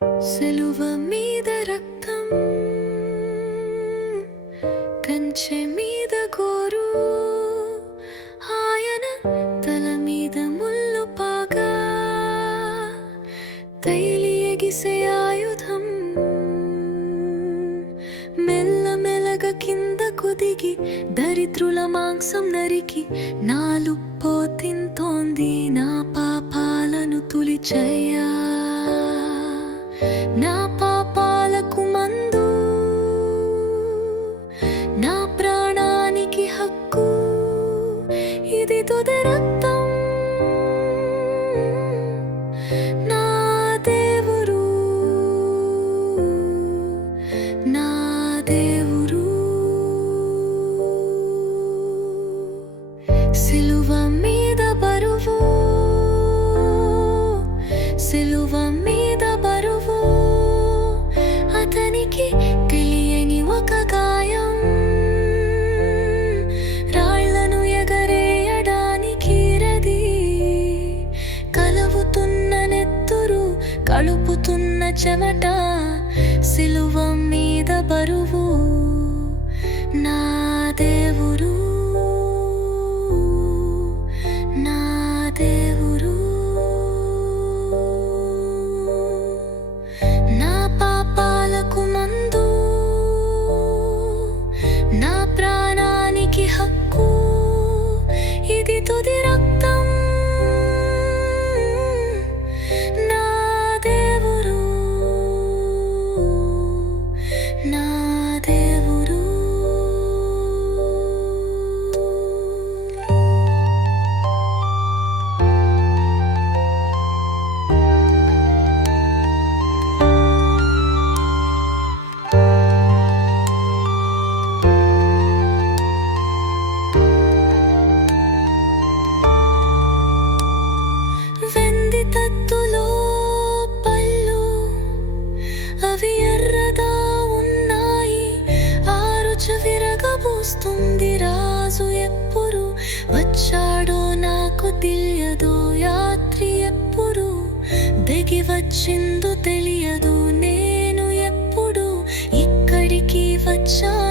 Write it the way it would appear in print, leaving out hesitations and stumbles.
సిలువ మీద రక్తం, కంచె మీద గోరు, ఆయన తల మీద ముళ్ళు పాగా, తైలి ఎగిసే ఆయుధం, మెల్లమెల్లగా కిందకు దిగి దరిద్రుల మాంసం నరికి నాలుప్పో తింతోంది. నా పాపాలను తులిచయ్యా, నా పాపాలకు మందు, నా ప్రాణానికి హక్కు, ఇది తుది రక్తం. నా దేవురు, నా దేవురు. సిలువ మీద బరువు, సిలువ మీద బరువు, అతనికి తెలియని ఒక గాయం, రాళ్లను ఎగరేయడానికి రది, కలువుతున్న నెత్తురు, కలుపుతున్న చెమట, సిలువ మీద బరువు. నా దేవురు, నా దేవురు. నా పాపాలకు మందు, నా ప్రాణానికి హక్కు, ఇది తుది రక్తం. నా దేవురు, నా దేవురు. వెండి తత్తులో పళ్ళు, అవి ఎర్రగా ఉన్నాయి, ఆరుచు విరగబోస్తుంది. రాజు ఎప్పుడు వచ్చాడో నాకు తెలియదు, యాత్రి ఎప్పుడు దిగి వచ్చిందో తెలియదు, నేను ఎప్పుడు ఇక్కడికి వచ్చాను